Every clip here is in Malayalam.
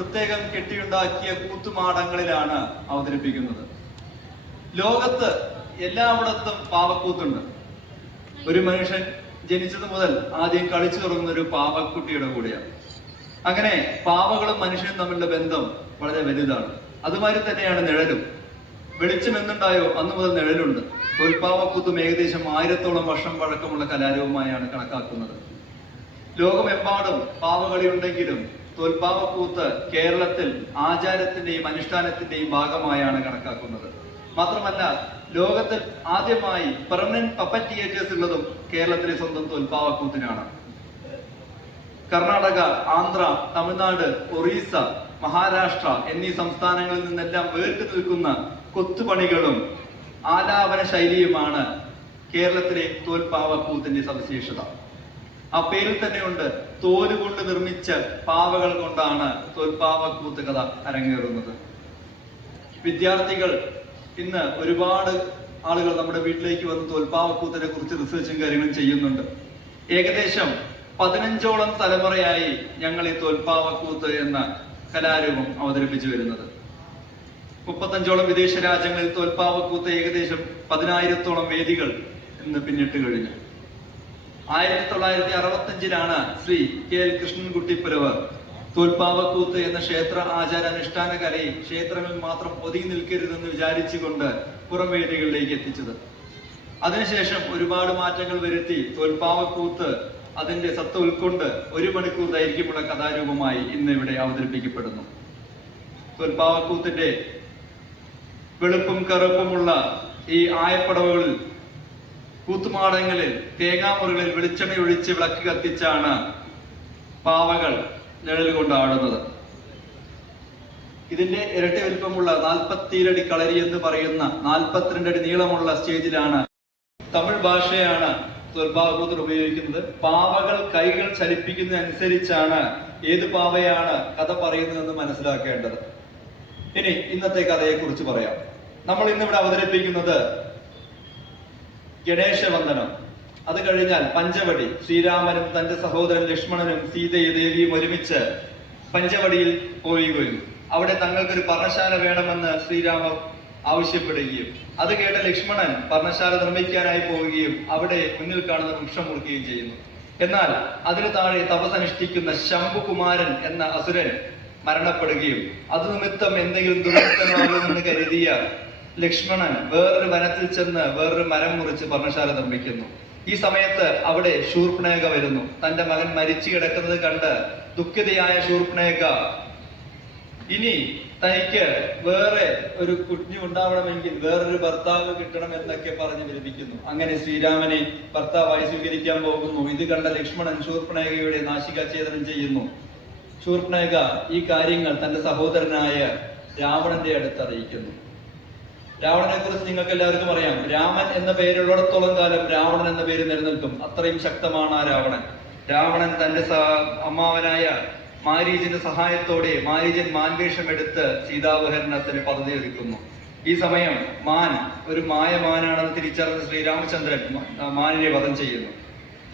പ്രത്യേകം കെട്ടിയുണ്ടാക്കിയ കൂത്തുമാടങ്ങളിലാണ് അവതരിപ്പിക്കുന്നത്. ലോകത്ത് എല്ലായിടത്തും പാവക്കൂത്തുണ്ട്. ഒരു മനുഷ്യൻ ജനിച്ചത് മുതൽ ആദ്യം കളിച്ചു തുടങ്ങുന്ന ഒരു പാവക്കുട്ടിയുടെ കൂടെയാണ്. അങ്ങനെ പാവകളും മനുഷ്യനും തമ്മിലുള്ള ബന്ധം വളരെ വലുതാണ്. അതുമാതിരി തന്നെയാണ് നിഴലും. വെളിച്ചം എന്നുണ്ടായോ അന്ന് മുതൽ നിഴലുണ്ട്. തൊൽപ്പാവക്കൂത്തും ഏകദേശം ആയിരത്തോളം വർഷം പഴക്കമുള്ള കലാരൂപമായാണ് കണക്കാക്കുന്നത്. ലോകമെമ്പാടും പാവകളി ഉണ്ടെങ്കിലും തോൽപ്പാവക്കൂത്ത് കേരളത്തിൽ ആചാരത്തിന്റെയും അനുഷ്ഠാനത്തിന്റെയും ഭാഗമായാണ് കണക്കാക്കുന്നത്. മാത്രമല്ല ലോകത്തിൽ ആദ്യമായി പെർമനന്റ് പപ്പറ്റ് തിയേറ്റേഴ്സ് ഉള്ളതും കേരളത്തിലെ സ്വന്തം തോൽപ്പാവക്കൂത്തിനാണ്. കർണാടക ആന്ധ്ര തമിഴ്നാട് ഒറീസ മഹാരാഷ്ട്ര എന്നീ സംസ്ഥാനങ്ങളിൽ നിന്നെല്ലാം വേറിട്ട് നിൽക്കുന്ന കൊത്തുപണികളും ആലാപന ശൈലിയുമാണ് കേരളത്തിലെ തോൽപ്പാവക്കൂത്തിന്റെ സവിശേഷത. ആ പേരിൽ തന്നെയുണ്ട് തോൽ കൊണ്ട് നിർമ്മിച്ച പാവകൾ കൊണ്ടാണ് തോൽപ്പാവക്കൂത്ത് കഥ അരങ്ങേറുന്നത്. വിദ്യാർത്ഥികൾ ഇന്ന് ഒരുപാട് ആളുകൾ നമ്മുടെ വീട്ടിലേക്ക് വന്ന് തോൽപ്പാവക്കൂത്തിനെ കുറിച്ച് റിസർച്ചും കാര്യങ്ങളും ചെയ്യുന്നുണ്ട്. ഏകദേശം പതിനഞ്ചോളം തലമുറയായി ഞങ്ങൾ ഈ തോൽപ്പാവക്കൂത്ത് എന്ന കലാരൂപം അവതരിപ്പിച്ചു വരുന്നത്. മുപ്പത്തഞ്ചോളം വിദേശ രാജ്യങ്ങളിൽ തോൽപ്പാവക്കൂത്ത് ഏകദേശം പതിനായിരത്തോളം വേദികൾ ഇന്ന് പിന്നിട്ട് കഴിഞ്ഞു. ആയിരത്തി തൊള്ളായിരത്തി അറുപത്തഞ്ചിലാണ് ശ്രീ കെ എൽ കൃഷ്ണൻകുട്ടിപ്പുരവ് തോൽപ്പാവക്കൂത്ത് എന്ന ക്ഷേത്ര ആചാരാനുഷ്ഠാന കലയെ ക്ഷേത്രങ്ങളിൽ മാത്രം ഒതുങ്ങി നിൽക്കരുതെന്ന് വിചാരിച്ചുകൊണ്ട് പുറം വേദികളിലേക്ക് എത്തിച്ചത്. അതിനുശേഷം ഒരുപാട് മാറ്റങ്ങൾ വരുത്തി തോൽപ്പാവക്കൂത്ത് അതിന്റെ സത്ത ഉൾക്കൊണ്ട് ഒരു മണിക്കൂർ ദൈർഘ്യമുള്ള കഥാരൂപമായി ഇന്ന് ഇവിടെ അവതരിപ്പിക്കപ്പെടുന്നു. തോൽപ്പാവക്കൂത്തിന്റെ വെളുപ്പും കറുപ്പുമുള്ള ഈ ആയപ്പടവുകളിൽ കൂത്തുമാടങ്ങളിൽ തേങ്ങാമുറികളിൽ വെളിച്ചെണ്ണ ഒഴിച്ച് വിളക്ക് കത്തിച്ചാണ് പാവകൾ നിഴൽ കൊണ്ടാടുന്നത് ഇതിന്റെ ഇരട്ടി വലിപ്പമുള്ള നാൽപ്പത്തിരടി കളരി എന്ന് പറയുന്ന നാൽപ്പത്തിരണ്ടടി നീളമുള്ള സ്റ്റേജിലാണ് തമിഴ് ഭാഷയാണ് തോൽപാവകൂത്തിൽ ഉപയോഗിക്കുന്നത്. പാവകൾ കൈകൾ ചലിപ്പിക്കുന്നതനുസരിച്ചാണ് ഏത് പാവയാണ് കഥ പറയുന്നതെന്ന് മനസ്സിലാക്കേണ്ടത്. ഇനി ഇന്നത്തെ കഥയെക്കുറിച്ച് പറയാം. നമ്മൾ ഇന്നിവിടെ അവതരിപ്പിക്കുന്നത് ഗണേശവന്ദനം. അത് കഴിഞ്ഞാൽ പഞ്ചവടി. ശ്രീരാമനും തന്റെ സഹോദരൻ ലക്ഷ്മണനും സീതയും ദേവിയും ഒരുമിച്ച് പഞ്ചവടിയിൽ പോവുകയും അവിടെ തങ്ങൾക്കൊരു പർണശാല വേണമെന്ന് ശ്രീരാമ ആവശ്യപ്പെടുകയും അത് കേട്ട ലക്ഷ്മണൻ പർണശാല നിർമ്മിക്കാനായി പോവുകയും അവിടെ മുന്നിൽ കാണുന്ന വൃക്ഷം മുറിക്കുകയും ചെയ്യുന്നു. എന്നാൽ അതിനു താഴെ തപസനുഷ്ഠിക്കുന്ന ശംഭുകുമാരൻ എന്ന അസുരൻ മരണപ്പെടുകയും അത് നിമിത്തം എന്തെങ്കിലും ദുരന്തമാകുമെന്ന് കരുതിയ ലക്ഷ്മണൻ വേറൊരു വനത്തിൽ ചെന്ന് വേറൊരു മരം മുറിച്ച് പർണശാല നിർമ്മിക്കുന്നു. ഈ സമയത്ത് അവിടെ ശൂർപ്പണേക വരുന്നു. തന്റെ മകൻ മരിച്ചു കിടക്കുന്നത് കണ്ട് ദുഃഖിതയായ ശൂർപ്പണേക ഇനി തനിക്ക് വേറെ ഒരു കുഞ്ഞു ഉണ്ടാവണമെങ്കിൽ വേറൊരു ഭർത്താവ് കിട്ടണം എന്നൊക്കെ പറഞ്ഞ് വിലപിക്കുന്നു അങ്ങനെ ശ്രീരാമനെ ഭർത്താവായി സ്വീകരിക്കാൻ പോകുന്നു. ഇത് കണ്ട ലക്ഷ്മണൻ ശൂർപ്പണേകയുടെ നാശികാഛേദനം ചെയ്യുന്നു. ശൂർപ്പണേക ഈ കാര്യങ്ങൾ തന്റെ സഹോദരനായ രാവണന്റെ അടുത്ത് അറിയിക്കുന്നു. രാവണനെ കുറിച്ച് നിങ്ങൾക്ക് എല്ലാവർക്കും അറിയാം. രാമൻ എന്ന പേരുള്ളിടത്തോളം കാലം രാവണൻ എന്ന പേര് നിലനിൽക്കും. അത്രയും ശക്തമാണ് ആ രാവണൻ. രാവണൻ തന്റെ അമ്മാവനായ മാരീജിന്റെ സഹായത്തോടെ മാരീജൻ മാൻവേഷം എടുത്ത് സീതാപഹരണത്തിന് പദ്ധതി ഒരുക്കുന്നു. ഈ സമയം മാൻ ഒരു മായമാനാണെന്ന് തിരിച്ചറിഞ്ഞ ശ്രീരാമചന്ദ്രൻ മാനിനെ വധം ചെയ്യുന്നു.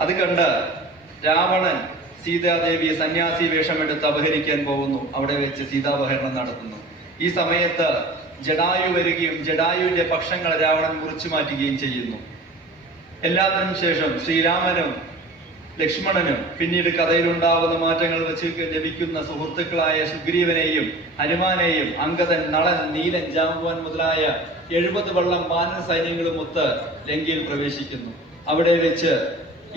അത് കണ്ട് രാവണൻ സീതാദേവിയെ സന്യാസി വേഷമെടുത്ത് അപഹരിക്കാൻ പോകുന്നു. അവിടെ വെച്ച് സീതാപഹരണം നടത്തുന്നു. ഈ സമയത്ത് ജഡായു വരികയും ജഡായുവിന്റെ പക്ഷങ്ങൾ രാവണൻ മുറിച്ചു മാറ്റുകയും ചെയ്യുന്നു. എല്ലാത്തിനും ശേഷം ശ്രീരാമനും ലക്ഷ്മണനും പിന്നീട് കഥയിലുണ്ടാവുന്ന മാറ്റങ്ങൾ വെച്ച് ലഭിക്കുന്ന സുഹൃത്തുക്കളായ സുഗ്രീവനെയും ഹനുമാനെയും അങ്കദൻ നളൻ നീലൻ ജാമ്പുവാൻ മുതലായ എഴുപത് വള്ളം വാനര സൈന്യങ്ങളും ഒത്ത് ലങ്കയിൽ പ്രവേശിക്കുന്നു. അവിടെ വെച്ച്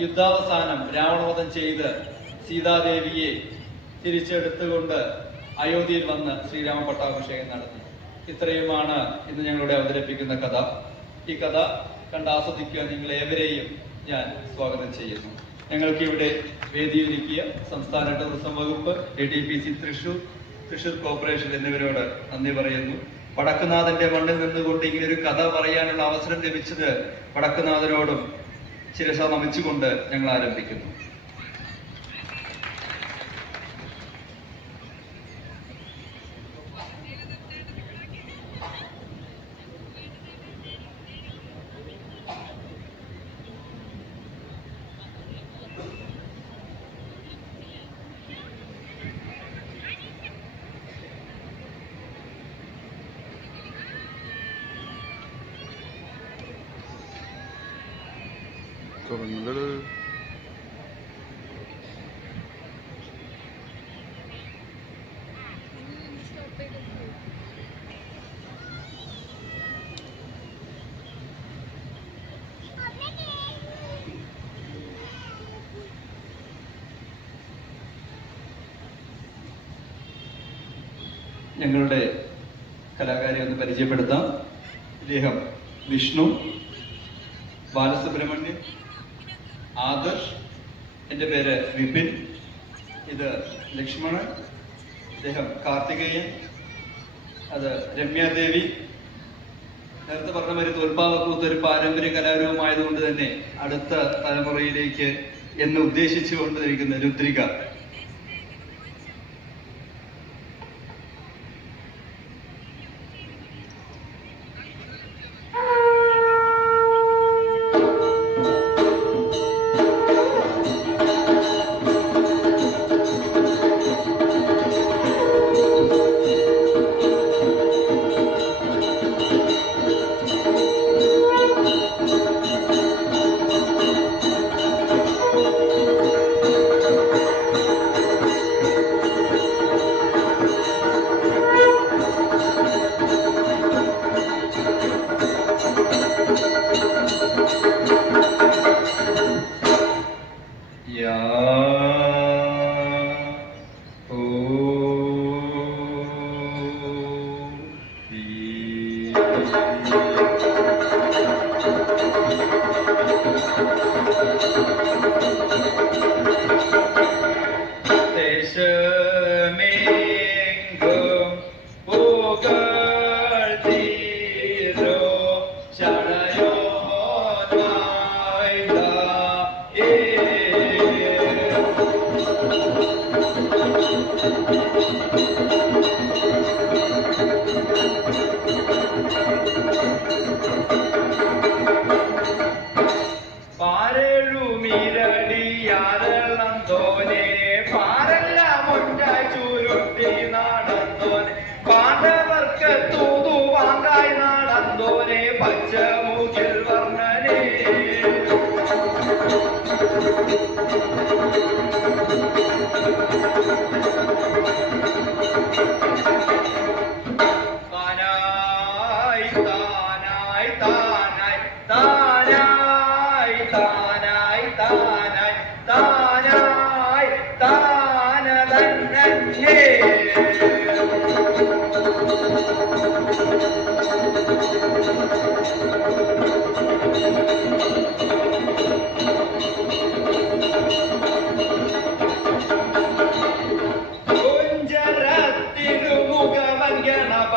യുദ്ധാവസാനം രാവണവധം ചെയ്ത് സീതാദേവിയെ തിരിച്ചെടുത്തുകൊണ്ട് അയോധ്യയിൽ വന്ന് ശ്രീരാമ പട്ടാഭിഷേകം നടത്തി. ഇത്രയുമാണ് ഇന്ന് ഞങ്ങളുടെ അവതരിപ്പിക്കുന്ന കഥ. ഈ കഥ കണ്ട് ആസ്വദിക്കാൻ നിങ്ങൾ ഏവരെയും ഞാൻ സ്വാഗതം ചെയ്യുന്നു. ഞങ്ങൾക്ക് ഇവിടെ വേദിയൊരുക്കിയ സംസ്ഥാന ടൂറിസം വകുപ്പ് A D P C Thrissur Thrissur corporation എന്നിവരോട് നന്ദി പറയുന്നു. വടക്കുനാഥന്റെ മണ്ണിൽ നിന്നുകൊണ്ട് ഇങ്ങനെ ഒരു കഥ പറയാനുള്ള അവസരം ലഭിച്ചത് വടക്കുനാഥനോടും ശിരസ നമിച്ചുകൊണ്ട് ഞങ്ങൾ ആരംഭിക്കുന്നു. തുടങ്ങുന്നത് ഞങ്ങളുടെ കലാകാരെ ഒന്ന് പരിചയപ്പെടുത്താം. ഇദ്ദേഹം വിഷ്ണു ബാലസുബ്രഹ്മണ്യം ആദർശ് എന്റെ പേര് വിപിൻ. ഇത് ലക്ഷ്മണൻ അദ്ദേഹം കാർത്തികേയൻ. അത് രമ്യാദേവി. നേരത്തെ പറഞ്ഞ മാതിരി തോൽപ്പാവക്കൂത്ത് ഒരു പാരമ്പര്യ കലാരൂപമായതുകൊണ്ട് തന്നെ അടുത്ത തലമുറയിലേക്ക് എന്ന് ഉദ്ദേശിച്ചുകൊണ്ടിരിക്കുന്ന രുദ്രിക.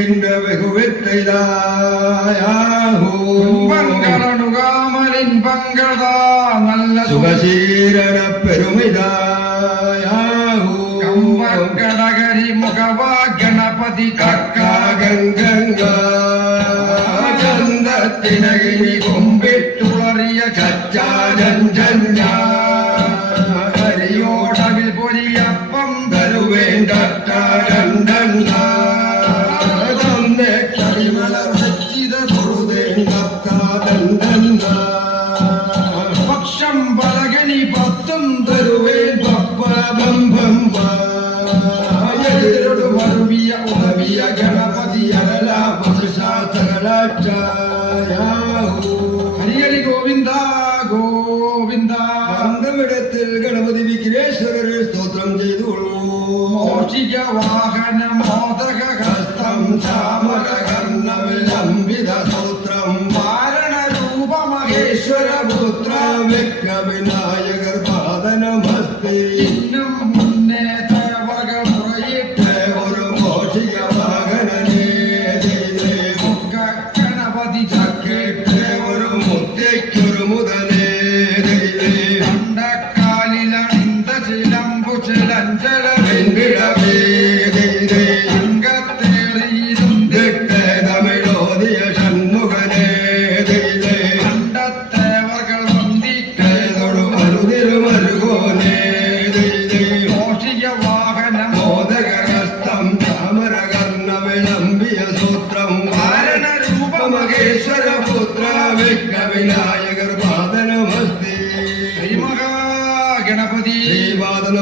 வேண்ட வெகுவித்தைதாயாகோமரின் பங்கதா நல்ல சுகசீரண பெருமிதாயாகோ. கடகரி முகவா கணபதி கண സ്തോത്രം ചെയ്തു മോഷിക വാഹന മോദക ഹസ്തം ചാമര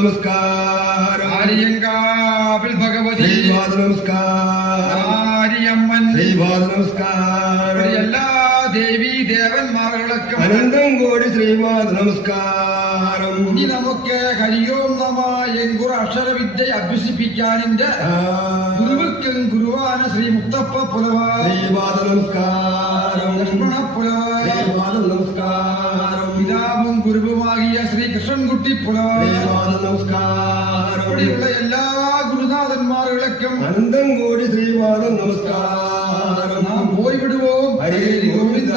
നമസ്കാരം. ആര്യങ്കാവിൽ ഭഗവതി. നമസ്കാരം. ആര്യമ്മൻ. നമസ്കാരം. എല്ലാ ദേവി ദേവന്മാരുകളൊക്കെ അനന്തം കോടി ശ്രീവാദ നമസ്കാരം. ഇനി നമുക്ക് ഹരിയോം നമ എങ്കുറ അക്ഷരവിദ്യ അഭ്യസിപ്പിക്കാൻ എന്റെ ഗുരുവാന ശ്രീ മുത്തപ്പ പുലവ. ശ്രീവാദ നമസ്കാരം. ലക്ഷ്മണ പുലവാദ നമസ്കാരം. പിതാവും ഗുരുവുമാകിയ ശ്രീ കൃഷ്ണൻകുട്ടി പുലവാദ നമസ്കാരം. ഇവിടെയുള്ള എല്ലാ ഗുരുനാഥന്മാരുകളൊക്കെ അന്തം കൂടി ശ്രീപാദം നമസ്കാരം. നാം പോയി വിടുവോ? ഹരേ ഗോവിന്ദ.